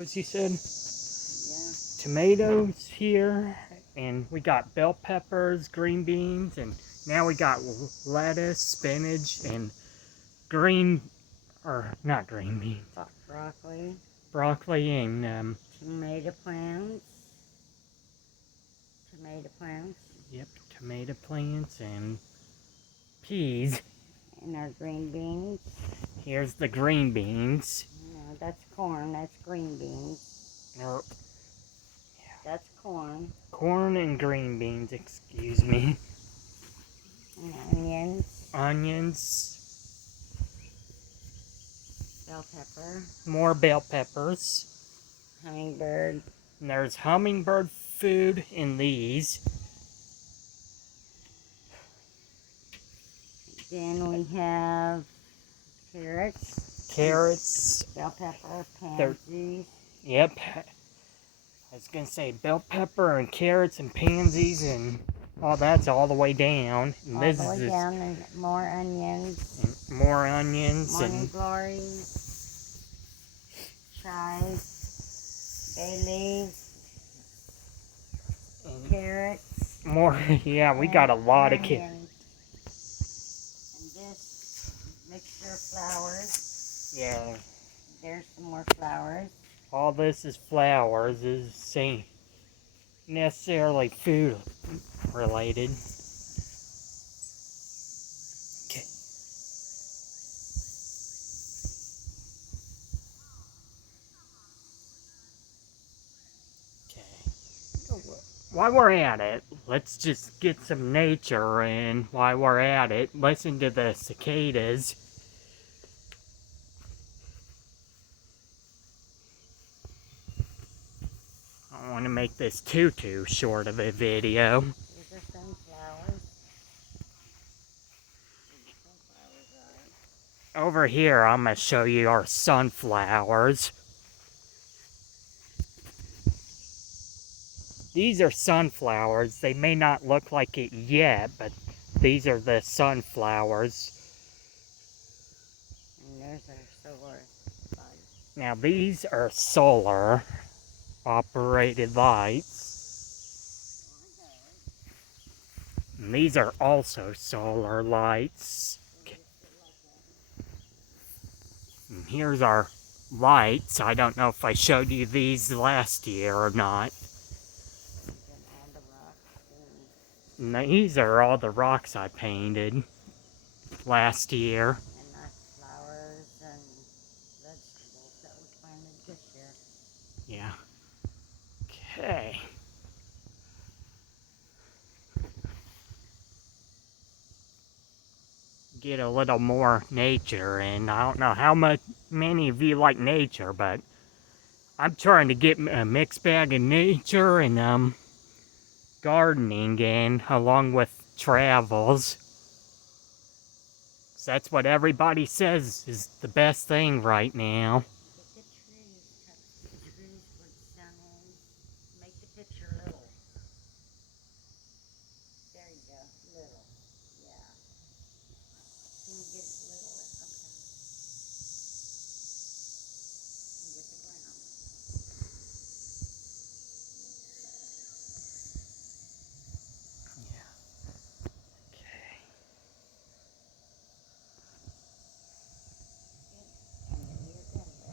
You said Yeah. tomatoes here, and we got bell peppers, green beans, and now we got lettuce, spinach, and green, or not green beans, Broccoli, broccoli, and tomato plants, tomato plants, yep, tomato plants and peas. and our green beans. Here's the green beans. No, that's corn. That's green beans. Or That's corn. corn and green beans, excuse me. And onions, Onions, bell pepper, more bell peppers. hummingbird, And there's hummingbird food in these. then we have carrots, Bell pepper, They're- pansies, Yep. I was gonna say bell pepper and carrots and pansies and all that's all the way down. And all this the way is down, and more onions, and more onions morning and glories, chives, bay leaves, carrots. more. Yeah, we got a lot of carrots. And this mixture of flowers. Yeah, There's some more flowers. all this is flowers. This ain't necessarily food related. Okay. While we're at it, let's just get some nature in. While we're at it, listen to the cicadas. I don't want to make this too short of a video. These are sunflowers. Over here, I'm going to show you our sunflowers. These are sunflowers. They may not look like it yet, but these are the sunflowers. And there's our solar lights. Now, these are solar operated lights. And these are also solar lights. And here's our lights. I don't know if I showed you these last year or not. And these are all the rocks I painted last year. And our flowers and vegetables that we planted this year. Yeah. Okay. Get a little more nature, and I don't know how many of you like nature, but I'm trying to get a mixed bag of nature and gardening in, along with travels. So that's what everybody says is the best thing right now.